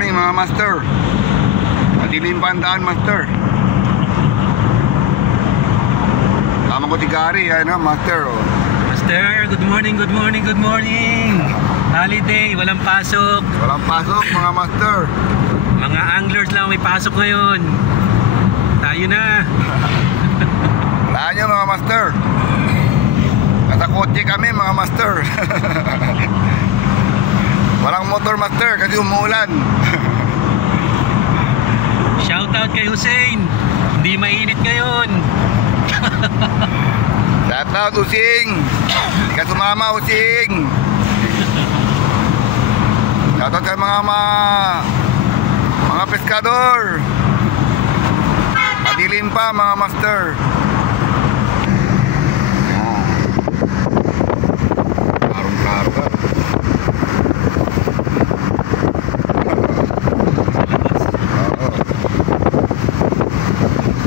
morning mga master. Madilim pa ang daan, master. Tama ko si Gary, ano, master. Oh. Master, good morning, good morning, good morning. Holiday, walang pasok. Walang pasok mga master. Mga anglers lang may pasok ngayon. Tayo na. Wala nyo mga master. Nasa kotse kami mga master. Walang motor master kasi umuulan. Shoutout kay Hussein. Hindi mainit ngayon. Shoutout Using. Hindi ka sumama Using. Shoutout kay mga peskador. Madilim pa mga master. Karong-karong ka.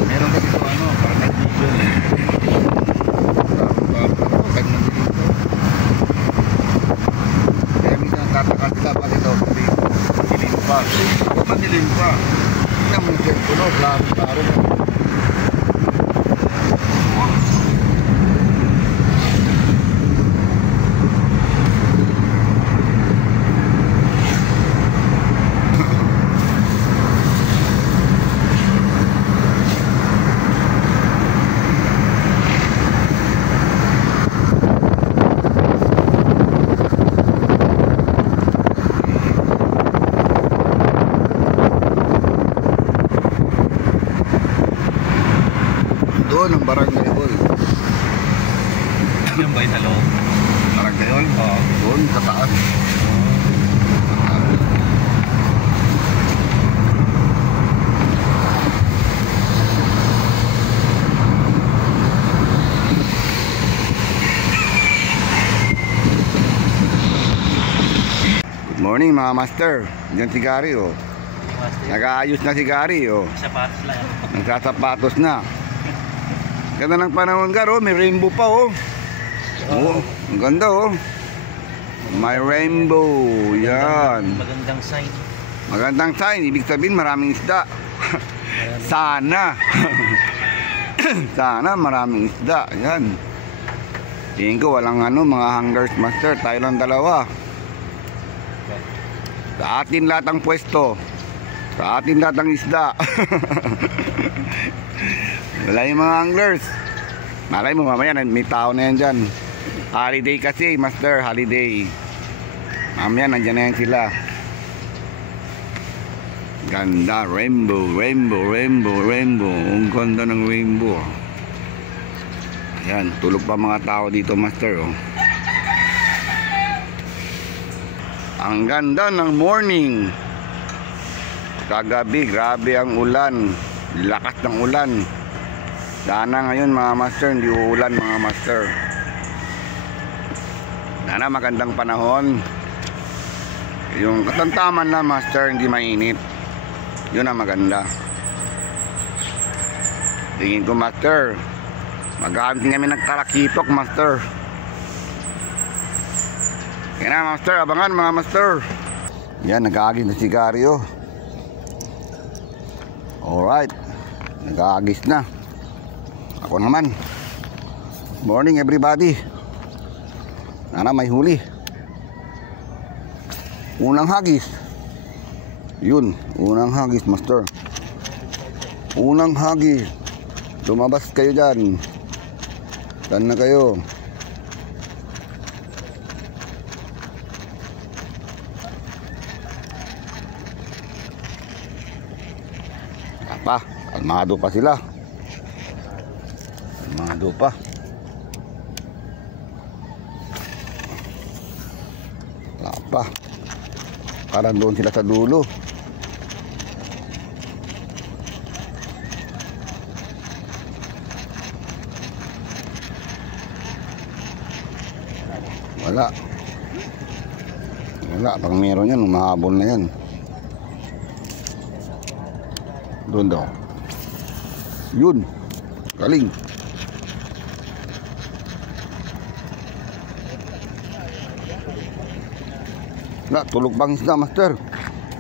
Meron ka dito ano, parang nag-vision. Karong-karong ka nag-vision. Kaya minsan tataka sila pa dito. Madilim pa. Madilim pa. Tingnan mo yung puno, karong-karong. Doon ang barangay hall. Yan ba yung sa loob? Barangay hall? Oo. Doon sa taas. Good morning mga master. Diyan si Gary oh. Nag-aayos na si Gary oh. Sapatos lang. Nagsasapatos na. Ganda ng panahon Gar oh. May rainbow pa oh. Oh, ang ganda oh. May rainbow. Yan. Magandang sign. Magandang sign. Ibig sabihin maraming isda. Sana. Sana maraming isda. Yan. Tingin ko walang ano, mga hangers master. Tayo lang dalawa. Sa atin lahat ang pwesto. Sa atin lahat ang isda. Wala yung mga anglers. Malay mo mamaya may tao na yan dyan. Holiday kasi master, holiday. Mamaya nandyan na yan sila. Ganda, rainbow, rainbow, rainbow, rainbow. Ang ganda ng rainbow. Ayan, tulog pa mga tao dito master oh. Ang ganda ng morning. Kagabi, grabe ang ulan. Lakas ng ulan. Sana ngayon mga master, hindi uulan mga master. Sana magandang panahon. Yung katamtaman na master, hindi mainit. Yun ang maganda. Tingin ko master, magamit kami ng karakitok master. Yan na master, abangan mga master. Yan, nag-aagis na si Gary oh. Alright, nag-aagis na. Ako naman. Morning everybody. Nana may huli. Unang hagis. Yun, unang hagis master. Unang hagis. Lumabas kayo dyan. Saan na kayo? Pa, kalmado pa sila. Kalmado pa. Wala pa. Parang doon sila sa dulo. Wala. Wala, pag meron yan, umahabol na yan. Doon daw. Yun. Galing. Na, tulog bang isda, master?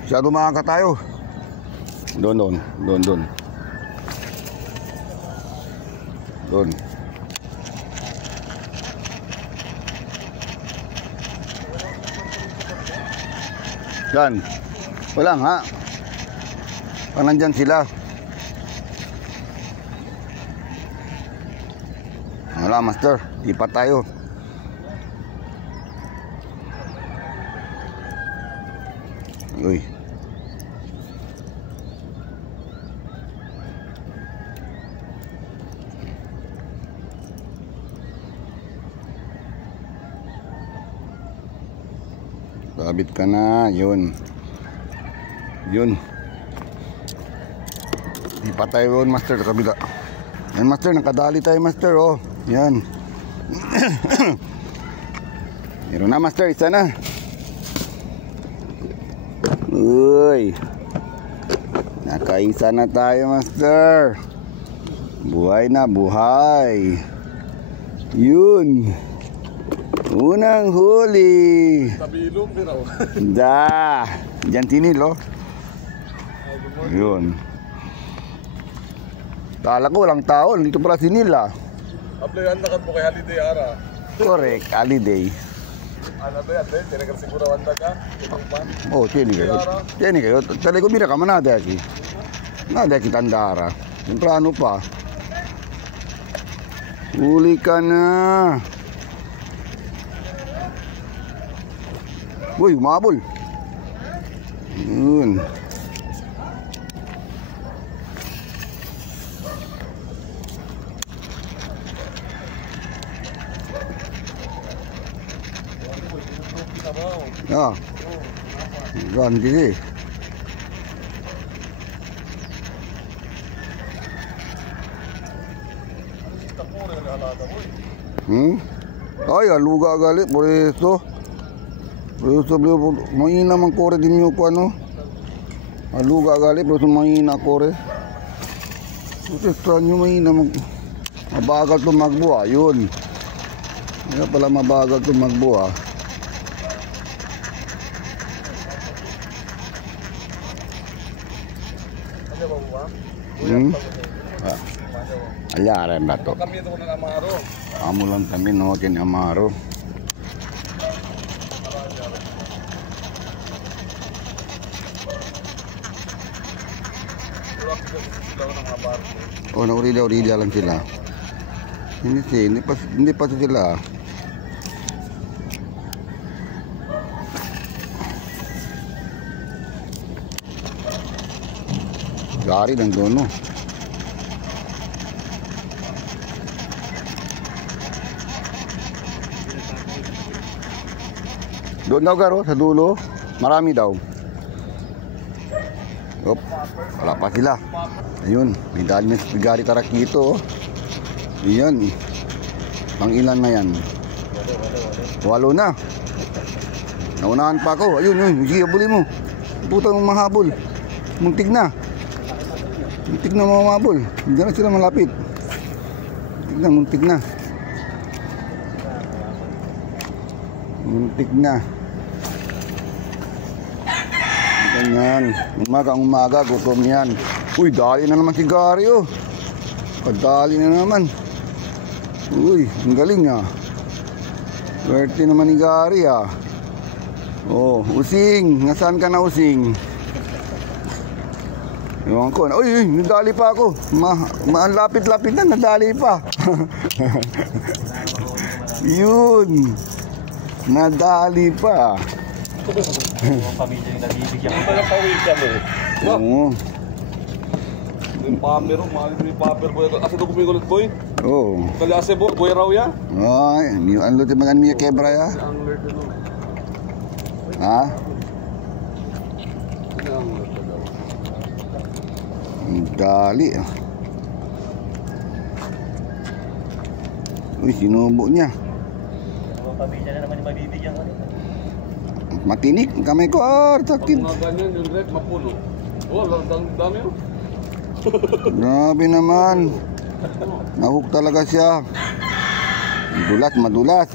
Masyado makaka tayo. Doon. Yan. Wala nga. Pag nandyan sila. Wala, master. Di pa tayo. Uy. Sabit ka na, yun. Di pa tayo yun, master, kabila. Yan, master, nakadali tayo, master, oh. Yan. Meron na, master, isa na. Uy. Nakaisa na tayo, master. Buhay na, buhay. Yun. Unang huli. Tabilong din ako. Da. Diyan tinil, oh. Yun. Kala ko walang tao. Dito pala sinil, ah. Aplayan na po kay Holiday Ara. Correct, holiday. Ano ba yan? Tinagal siguro wanda ka? Oh, tinig kayo. Tinig kayo. Tali ko mira ka man nada aki. Nada aki tandara. Temprano pa. Huli ka na. Uy, umabol. Yun. Ah. Ganti sih. Ay, aluga gali por eso. Por eso beliau mahina mang kore di mio ko ano. Aluga gali por eso mahina kore. Ito stranyo mahina mabagal tumakbo ah, yun. Kaya pala mabagal tumakbo ah. Ayaran na to. Kami ito ng Amaro. Amo lang kami no kin Amaro. Oh, naurida lang sila. Hindi pa sila. Gari nandun, no? Doon daw, Garo, sa dulo. Marami daw. Op, wala pa sila. Ayun, may dahil may gari tarak dito, oh. Ayan. Pang ilan na yan? 8 na. Naunahan pa ako. Ayun. Sige, habulin mo. Putang mahabol. Muntik na. Muntik na mamabol. Hindi na sila malapit. Muntik na. Muntik na. Ganyan. Umaga, gutom yan. Uy, dali na naman si Gary, oh. Padali na naman. Uy, ang galing ah. Swerte naman ni Gary ah. Oh, Using. Nasaan ka na, Using? Ewan ko. Uy, nadali pa ako. Lapit-lapit na, nadali pa. Yun. Nadali pa. Mga pamilya yung nabibigyan ko. Ano pawid kami? Oo. Yung pamero, mahal yung paper boy. Asa do kumigulit boy? Oo. Kali ase boy raw ya? Ay, ang luti magan miya kebra ya. Ang alert no. Ha? Ang dali ah. Uy, sinubo niya. Mga pamilya na naman yung mabibigyan ko. Matinik ang kamay ko, sakit. Mga ganyan yung red mapuno. Oh, dami oh. Grabe naman. Nahuk talaga siya. Madulas.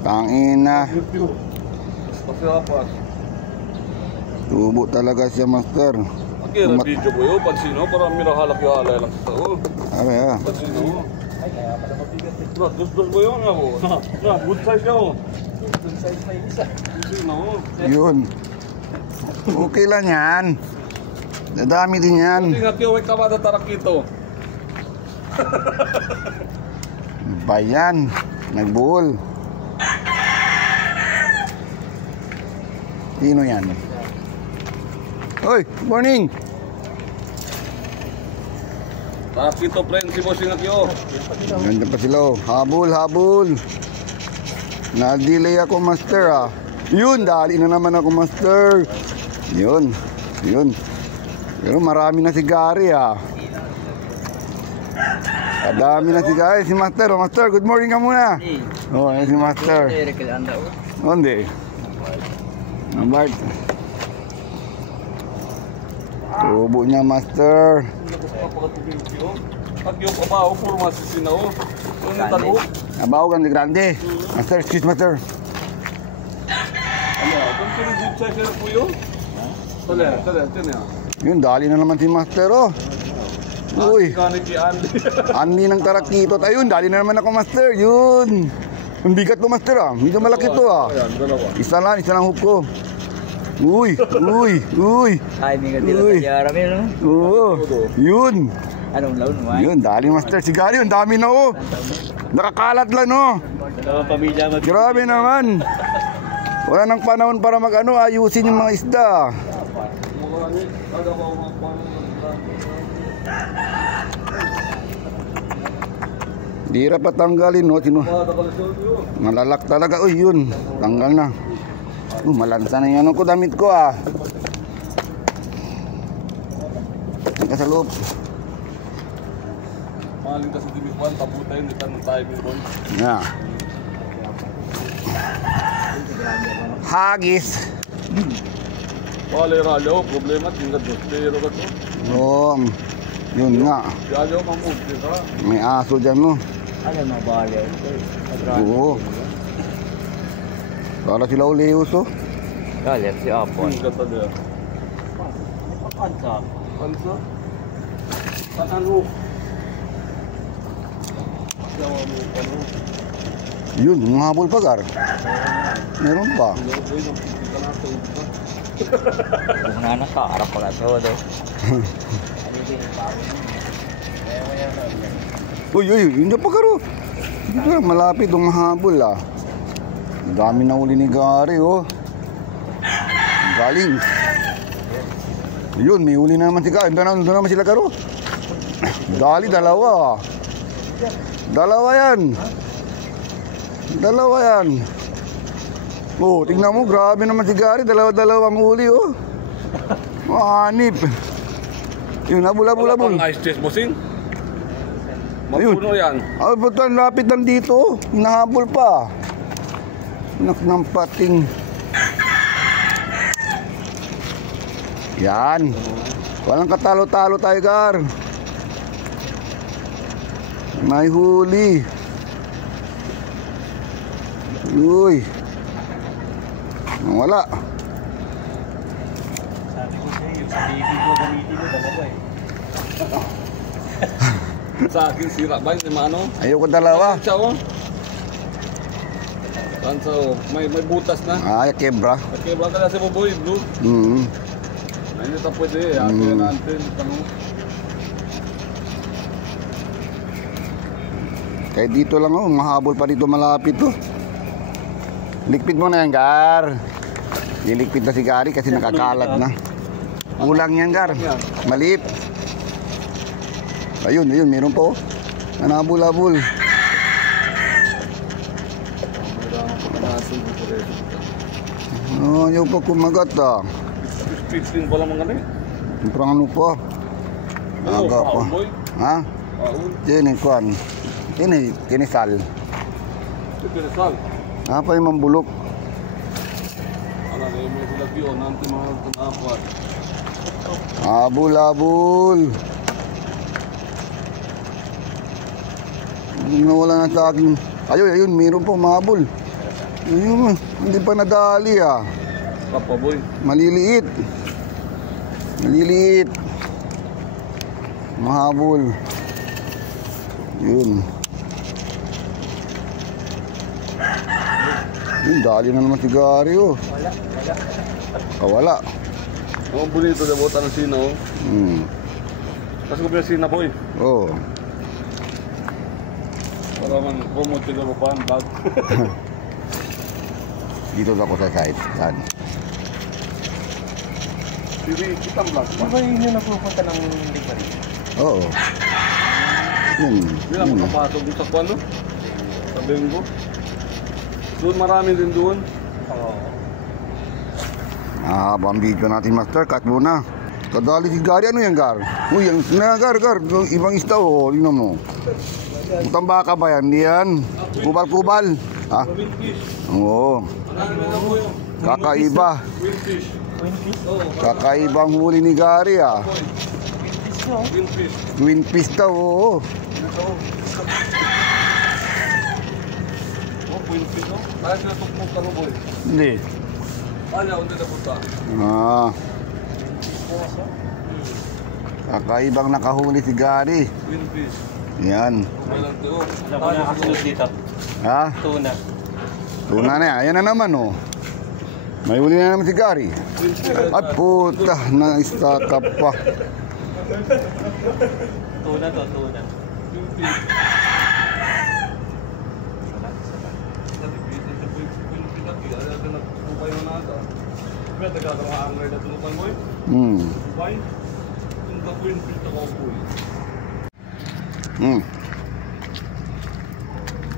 Tangina. Kasi apas. Tubo talaga siya, master. Okay, ang video ko yun. Pansino, parang mirahalak yung halay lang sa tao. Aray ah. Pansino. Na, dos mo yun nga po. Na, good size ka mo. Good size pa yung isa. Pansino. Yun. Okay lang yan. Dadami din yan. Ingat yung may kamada tarak ito. Bayan. Nagbuhol. Sino yan? Hoy, good morning. Tarak ito, friend. Si Boss ingat yun. Ganda pa sila oh. Habol, habol. Na-delay ako, master ah. Yun, dali na naman ako, master. Yun, yun. Pero marami na si Gary ah. Kadami na si Gary. Si master, oh, master, good morning ka muna. Oh, yan si master. Hindi. Bart. Tubo niya, master. At yung kabaho, puro masisina o. Yung talo. Nabaw kang di grande. Master, excuse master. Ano, kung kung good size na po yun? Tala, tiyan yan. Yun, dali na naman si master oh. Uy, Kanit yan. Anli ng tarakito. Ayun, dali na naman ako, master. Yun. Ang bigat ko, master ah. Medyo malaki to ah. Ayan, dalawa. Isa lang hook ko. Uy, uy, uy. Ay, may gatila Uy. sa Ramil, no? Oo. Yun. Anong laon mo, ay? Yun, dali master. Si Gary, ang dami na oh. Nakakalat lang oh. Dalawang pamilya mag... Grabe naman. Wala nang panahon para mag-ano, ayusin yung mga isda. Dira pa tanggalin no, sino? Malalak talaga. Uy, yun. Tanggal na. Malansa na yung ano ko, damit ko ah. Teka sa loob. Maling kasi dimikwan, tabutay, hindi tanong tayo mingon. Yeah. Hagis. Wala yung ralo, problema, tingkat dos. Pero ka to. Oo. Yun nga. Ralo, mamugti ka. May aso dyan no. Ano mga bali? Oo. Para sila ulius oh. Galit si Apon. Tingkat talaga. Pansa. Pansa? Panano? Yawa mo, ano? Yun, mga habol pa gar. Meron pa. Kung na nakaarap ko na to, do. Uy, hindi pa karo. Dito lang, malapit ang habol ah. Ang dami na uli ni Gary oh. Galing. Yun, may uli na naman si Gary. Doon naman sila karo. Dali, dalawa. Dalawa yan. Dalawa yan. Oh, tingnan mo, grabe naman si Gary. Dalawa-dalawang uli oh. Anip. Yun, habol. Wala pang ice chest, bossing? Mapuno yan. Ah, ba't ang lapit lang dito? Hinahabol pa. Anak ng pating. Yan. Walang katalo-talo, Tiger. May huli. Uy. Wala. Sabi ko sa'yo, yung sa baby ko, gamitin mo dalawa eh. Sa akin, sira ba yung ano? Ayoko dalawa. Tansa o? Tansa o. May butas na. Ay, kebra. Okay, baka na si Boboy, blue. Ay, hindi ta pwede eh. Ako yan natin. Tanong. Kahit dito lang oh, mahabol pa dito malapit oh. Likpit mo na yan, Gar. Lilikpit na si Gary kasi nakakalat na. Kulang yan, Gar. Maliit. Ayun, meron po. Nanabul-abul. Oh, yung pa kumagat ah. 15 pa lang mga ano eh. Parang ano pa. Aga pa. Ha? Tini, kuan. Tini sal. Pinasal. Apa yung mambulok? Ano na yung mga silagyo. Nanti mga tunapat. Abul-abul. Nawala na sa akin. Ayun, meron po mahabol. Ayun, hindi pa nadali ah. Papa boy. Maliliit. Maliliit. Mahabol. Yun. Yun, dali na naman si Gary oh. Wala. Oh, bonito na bota ng sina oh. Tapos ko ba sina boy? Oh. Para man promote sila pa ang bag. Dito ako sa site. Saan? Sige, kitang vlog pa. Ano yun yung napupunta ng library? Oo. Yun. Hindi lang makapasok dun sa kwan no? Sa Bengo. Doon marami din doon. Oo. Habang video natin master, cut muna. Kadali si Gary, ano yan Gar? Uy, yan na Gar, ibang isda oh, tingnan mo. Utang baka ba yan? Hindi yan. Kubal-kubal. Ha? Oo. Kakaiba. Kakaibang huli ni Gary ah. Twin fish daw, oo. Hindi. Kakaibang nakahuli si Gary. Yan. Alam ko nakasunod dito. Ha? Tuna. Tuna na yan. Ayan na naman oh. May huli na naman si Gary. At puta, na-stack up pa. Tuna to, tuna.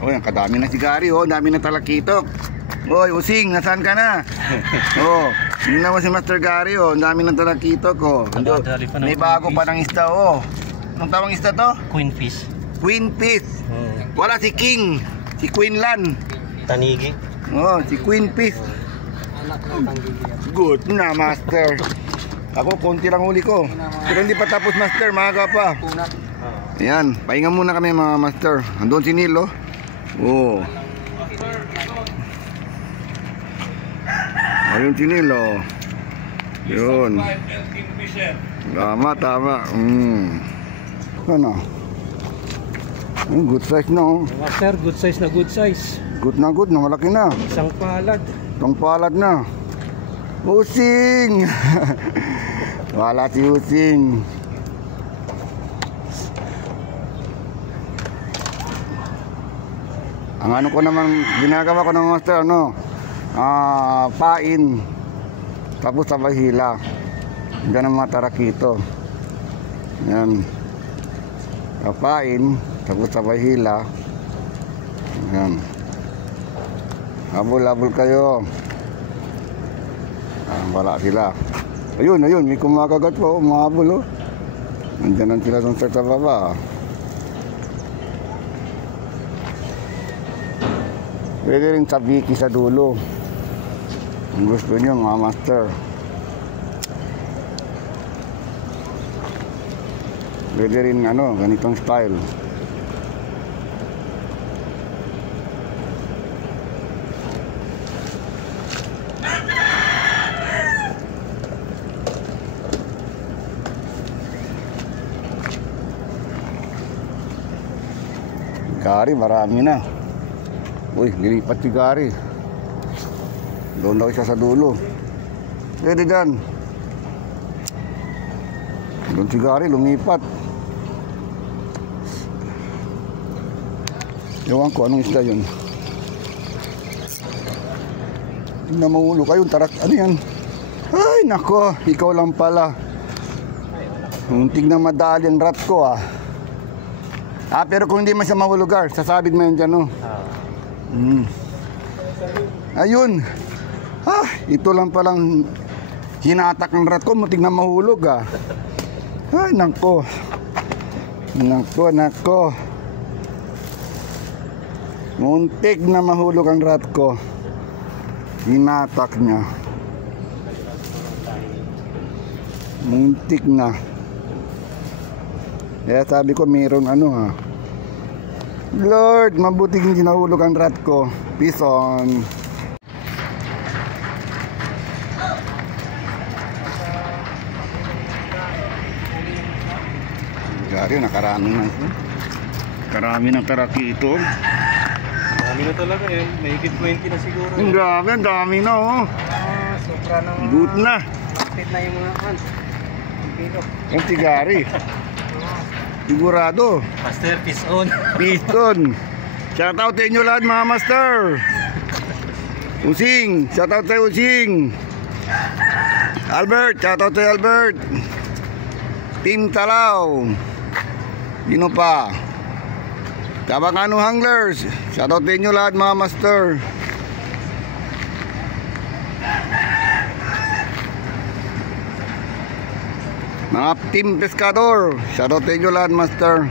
Oh, ang kadami na si Gary oh, dami na talakitok. Oy, Using, nasaan ka na? Oh, yun naman si Master Gary oh, ang dami ng talakitok oh. May bago pa ng isda oh. Anong tawang isda to? Queen fish. Queen fish. Wala si King, si Queen Lan. Tanigi. Oh, si Queen fish. Good na, Master. Ako, konti lang huli ko. Pero hindi pa tapos, Master. Maaga pa. Ayan, pahinga muna kami mga Master. Andun si Neil, oh. Oh. Ayun si Neil, oh. Yun. Tama, tama. Ano? Good size na, oh. Master, good size na good size. Good na, malaki na. Isang palad. Itong palad na. Using! Wala si Using. Ang ano ko naman, ginagawa ko ng Master, ano? Pain. Tapos sabay hila. Diyan ang mga tarakito. Yan. Pain. Tapos sabay hila. Yan. Habol-habol kayo. Wala sila. Ayun, may kumakagat po, umahabol oh. Nandiyan sila sa baba. Pwede rin sabiki sa dulo. Kung gusto nyo mga Master. Pwede rin ano, ganitong style. Gary, marami na. Uy, lilipat si Gary. Doon daw siya sa dulo. Pwede dyan. Doon si Gary, lumipat. Ewan ko, anong isda yun? Tingnan mo ulo kayo, tarak, ano yan? Ay, nako, ikaw lang pala. Tingnan madali ang rat ko ah. Pero kung hindi man siya mahulugar, sasabit mo yan dyan, no? Ayun. Ito lang palang hinatak ng rat ko, mutik na mahulog ah. Ay, nako. Nako. Muntik na mahulog ang rat ko. Hinatak niya. Muntik na. Kaya sabi ko mayroon ano ha. Lord, mabuti hindi nahulog ang rat ko. Peace on. Gari, nakarami na ito. Karami ng taraki ito. Dami na talaga eh. Mahigit 20 na siguro. Ang grabe, ang dami na oh. Sobra ng Good na. kapit na yung mga kan. Kilo. Yung tigari. Sigurado. Master, peace on. Piston. Shoutout sa inyo lahat mga master. Using. Shoutout sa Using. Albert. Shoutout sa Albert. Team Talaw. Sino pa? Tabacano Hanglers. Shoutout sa inyo lahat mga master. Mga Team Pescador. Shoutout sa inyo lahat master.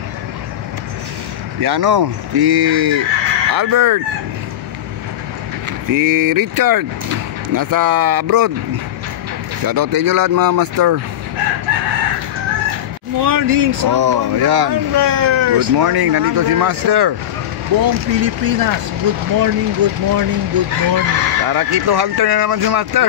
Yan o, si Albert, si Richard, nasa abroad. Shoutout sa inyo lahat mga master. Good morning sa Oh, yan. Good morning, nandito si master. buong Pilipinas. Good morning, good morning, good morning. Tarakito hunter na naman si master.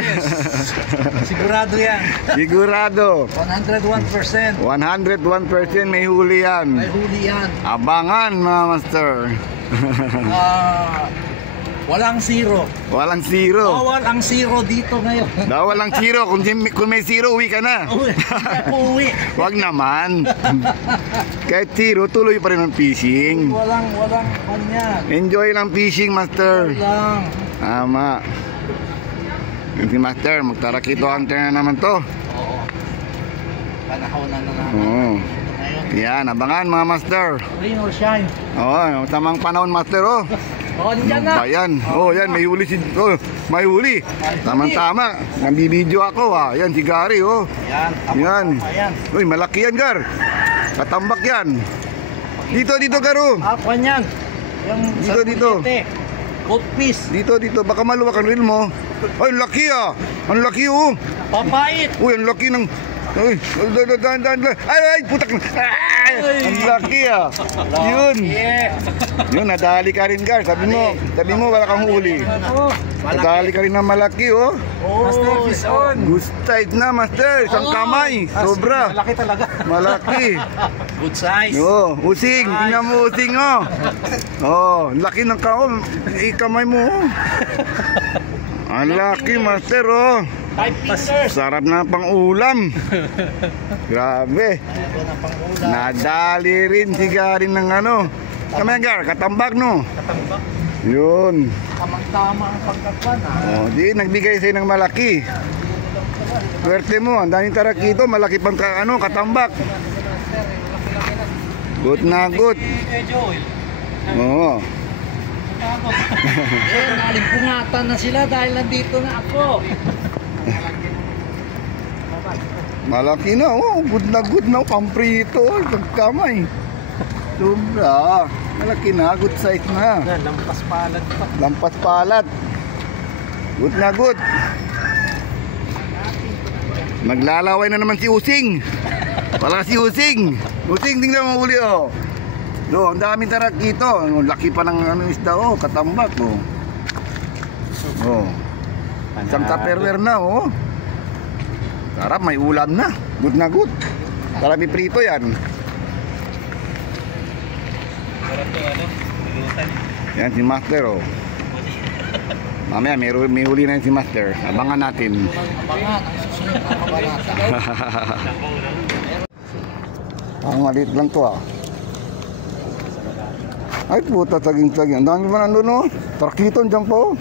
Sigurado yan. Sigurado. 101%. 101% may huli yan. May huli yan. Abangan mga master. Walang zero. Walang zero. Bawal ang zero dito ngayon. Bawal ang zero. Kung may zero, uwi ka na. Uwi. Wag naman. Kahit zero, tuloy pa rin ang fishing. Walang kanya. Enjoy lang fishing, master. Walang. Tama. Yung si master, magtarakito hunter na naman to. Oo. Panahon na naman. Oo. Ngayon, Yan, abangan mga master. rain or shine. Oo, tamang panahon master oh. Oo, nandiyan na. Ayan, oh yan, may huli si, oh, may huli. Tamang-tama, nambibideo ako ah. Yan, si Gary oh. Yan. Yan. Ayan. Uy, malaki yan Gar. Katambak yan. Dito, Garo. Kwan yan. Yung Dito. Good piece. Dito, baka maluwak ang reel mo. Ay, ang laki ah. Ang laki oh. Papait. Uy, ang laki ng... Uy, ay, putak na. Ay, ang laki ah. Yun. Yeah. Yun, nadali ka rin Gar. Sabi mo, wala kang huli. Nadali ka rin ng malaki oh. Master fish on. Gustay na master, isang kamay. Sobra. Malaki talaga. Malaki. Good size. Oh, using, tingnan mo using oh. Oh, laki ng kamay mo oh. Ang laki master oh. 5 fingers. Sarap na pang ulam. Grabe. Nadali rin si Gary ng ano. Kamay Gar, katambak no. Katambak. Yun. Tamang-tama ang pagkakwan Oh, di nagbigay sa'yo ng malaki. Swerte mo, ang daming tarakito, malaki pang katambak. Good na good. Oo. Nalimpungatan na sila dahil nandito na ako. Malaki na, oh. Good na, pamprito. Isang kamay. Sobra. Malaki na, good size na. Lampas palad pa. Lampas palat. Good na good. Maglalaway na naman si Using. Wala si Using. Using, tingnan mo uli oh. Do, ang daming tarakito. Laki pa ng isda oh, katambak oh. Oh. Isang tupperware na oh. Sarap, may ulam na. Good na good. Sarap iprito yan. Yan si Master oh. Mamaya may huli na yun si Master. Abangan natin. Abangan ang susunod na kabanata. Ang maliit lang to ah. Ay puta, saging-saging. Ang dami ba nandun oh. Tarakito dyan po.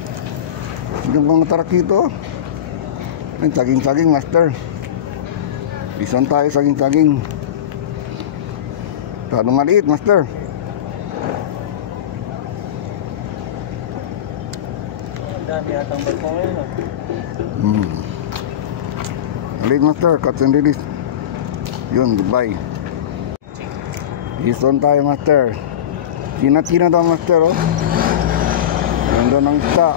Dyan po mga tarakito. Ay, saging-saging master. Isan tayo saging-saging. Masyadong maliit master. Dami atang barko ngayon. Maliit master, cut and release. Yun, goodbye. Isan tayo master. Tina-tina daw master oh. Ganda ng isda.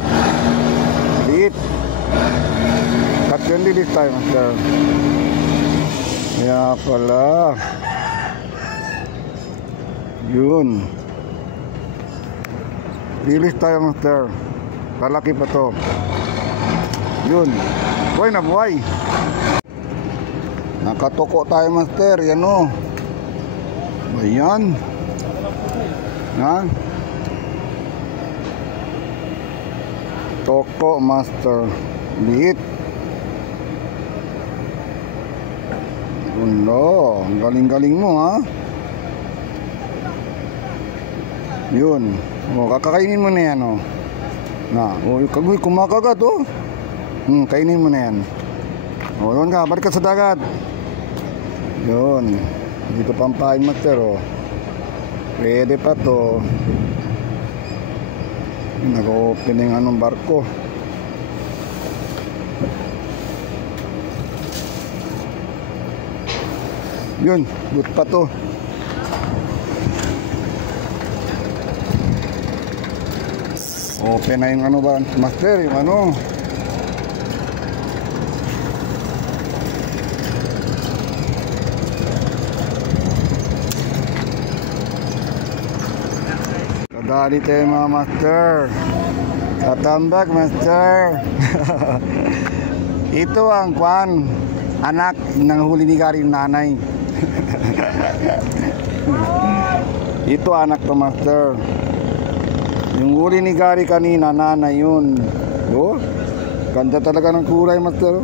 Maliit. Cut and release tayo master. Kaya pala. Yun. Release tayo master. Kalaki pa to. Yun. Buhay na buhay. Nakatoko tayo master. Yan o. Ayan. Ha? Toko Master. Liit. Ulo, ang galing-galing mo ha. Yun. O, kakakainin mo na yan o. Na, o, kagoy, kumakagat o. Kainin mo na yan. O, yun ka, balik ka sa dagat. Yun. Dito pampain master o. Pwede pa to. Nag-open yung anong barko. Yun, good pa to. Open na yung ano ba, master, yung ano. Kadali tayo mga master. Katambak master. Ito ang kwan, anak ng huli ni Gary yung nanay. Ito anak to master. Yung huli ni Gary kanina, nanay yun. Oh, ganda talaga ng kulay master.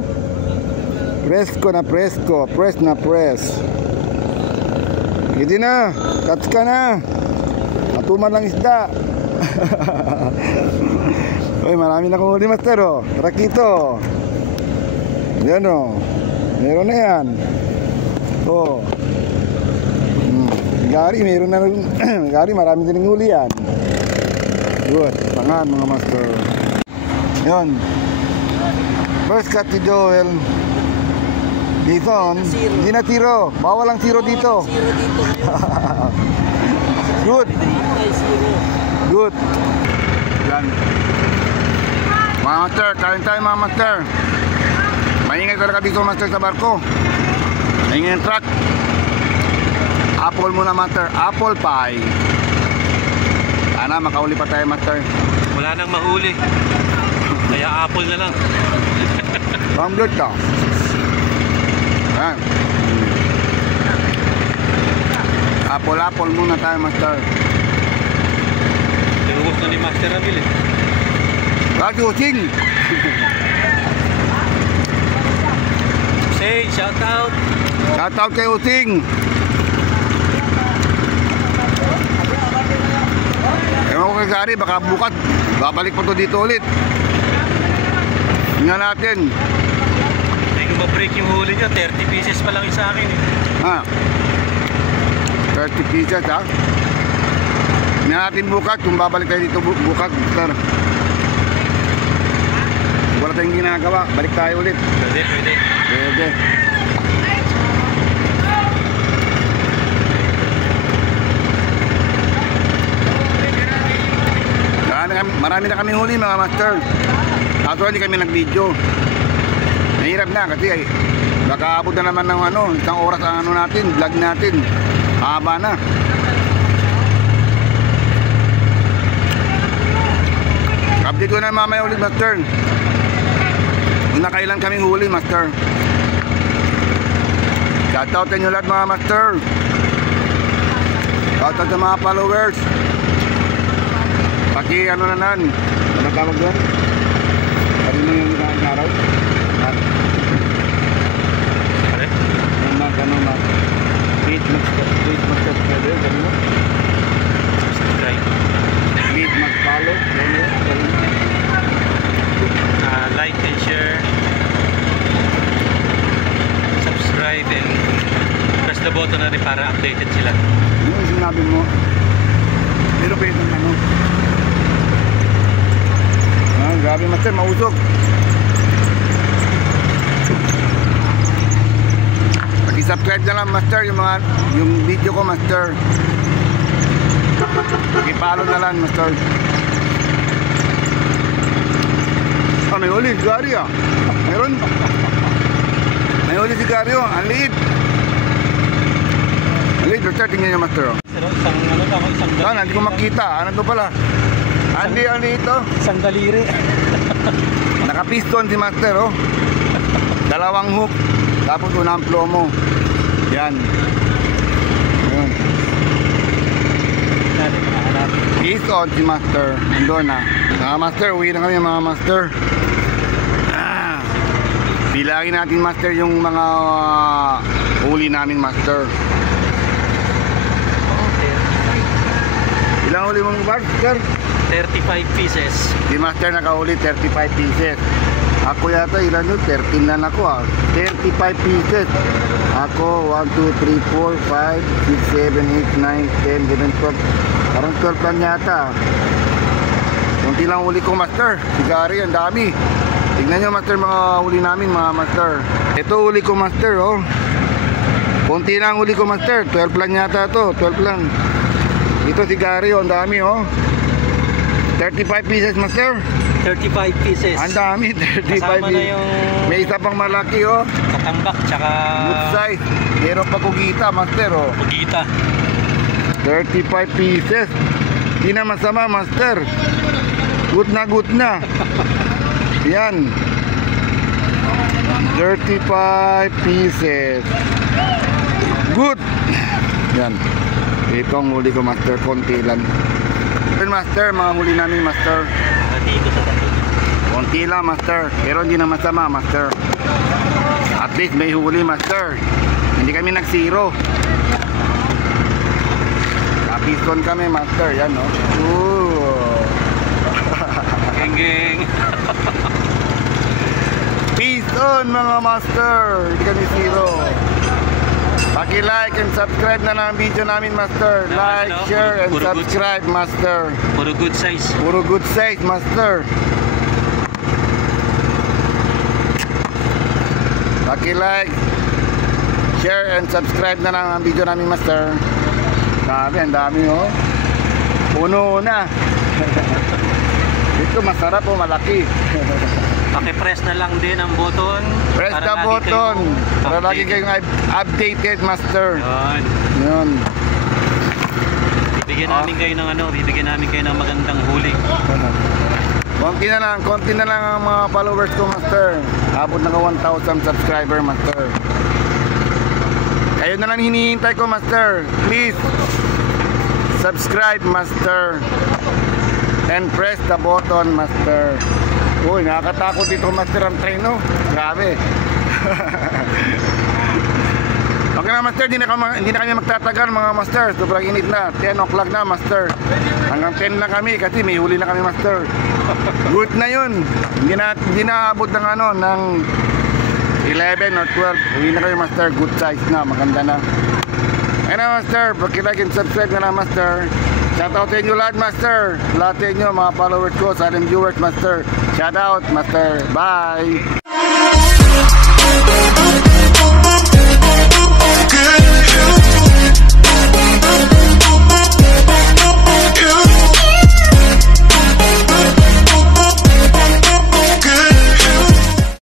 Presko na presko, press na press. Hindi na, catch ka na. Matuman lang isda. Uy, marami na kong huli master oh. Rakito. Yan oh. Meron na yan. Oh. Gary, meron na rin. Gary, marami din ng huli yan. Good. Tangan mga master. Yun. First cut to Joel. Dito, hindi na tiro. Bawal ang tiro dito. Good. Good. Yan. Mga master, kain tayo mga master. Maingay talaga dito master sa barko. Maingay yung truck. Apple muna master. Apple pie. Sana makauli pa tayo master. Wala nang mahuli. Kaya apple na lang. Pang-blood ka. Yan. Apple muna tayo master. Tinubos na ni Master Abil eh. Kati Using. Say, shout out. Shout out kay Using. Ewan ko kay Gary, baka bukas babalik pa to dito ulit. Tingnan natin. Hindi ko ma-break yung huli niya. 30 pieces pa lang yung sa akin eh. Ha? 30 pieces ha? Tingnan natin bukas kung babalik tayo dito bukas. Wala tayong ginagawa, balik tayo ulit. Pwede. Pwede. Marami na kami huli mga master. Kaso hindi kami nag-video. Nahirap na kasi ay baka abot na naman ng ano, isang oras ang ano natin, vlog natin. Haba na. Update ko na mamaya ulit master. Kung nakailan kaming huli master. Shoutout sa inyo lahat mga master. Shoutout sa mga followers. Paki ano na nan. Ano tawag doon? Ano mo yung araw? Pare? Ano mag Please mag-subscribe. Gano'n mo? Subscribe. Please mag-follow. Like and share. Subscribe and press the button na rin para updated sila. Ano yung sinabi mo? Pero pa itong ano? Grabe master, mausok. Pag-subscribe na lang master yung video ko master. Pag-follow na lang master. May uli si Gary ah. Meron. May uli si Gary oh. Ang liit. Ang liit master, tingnan niyo master oh. Isang Saan? Hindi ko makita. Ano to pala? Andi ito. Isang daliri. Naka-piston si master oh. Dalawang hook. Tapos unang plomo. Yan. Ayun. He's on si Master. Nandun na. Mga Master, uwi na kami mga Master. Bilangin natin Master yung mga huli namin Master. Ilang huli mong Master? 35 pieces. Si Master nakahuli 35 pieces. Ako yata ilan yun? 13 lang ako 35 pieces. Ako 1, 2, 3, 4, 5, 6, 7, 8, 9, 10, 11, 12. Parang 12 lang yata. Kunti lang huli ko Master. Sigari, ang dami. Tignan nyo Master mga huli namin mga Master. Ito huli ko Master oh. Kunti lang huli ko Master. 12 lang yata to. 12 lang. Ito sigari oh. Ang dami oh. 35 pieces Master. 35 pieces. Ang dami, 35 Kasama na yung May isa pang malaki oh. katambak tsaka Good size. Meron pa kugita Master oh. pugita. 35 pieces. Di na masama Master. Good na. Yan. 35 pieces. Good. Yan. Ito ang huli ko Master. Konti lang. Master, mga huli namin Master. Dito sa tabi. Konti lang Master. Pero hindi na masama Master. At least may huli Master. Hindi kami nag-zero. Kapiston kami Master. Yan no. Geng. Piston mga Master. Hindi kami zero. Paki-like and subscribe na lang ang video namin Master. Like, share and subscribe Master. Puro good size. Puro good size Master. Paki-like, share and subscribe na lang ang video namin Master. Ang dami oh. Puno na. Ito masarap oh, malaki. Paki-press na lang din ang button. Press the button para lagi kayong updated Master. Yun. Bibigyan namin kayo ng bibigyan namin kayo ng magandang huli. Konti na lang ang mga followers ko Master. Abot na ka 1,000 subscriber Master. Kayo na lang hinihintay ko Master. Please subscribe Master and press the button Master. Uy, nakakatakot dito Master ang train no. Grabe. Okay na Master, hindi na kami magtatagal mga Master. Sobrang init na, 10 o'clock na Master. Hanggang 10 lang kami kasi may huli na kami Master. Good na yun. Hindi na abot ng ng 11 or 12. Uwi na kayo Master, good size na, maganda na. Ayun na Master, pag-like and subscribe na Master. Shout out sa inyo lahat Master. Lahat sa inyo mga followers ko, silent viewers Master. Shout out Master. Bye.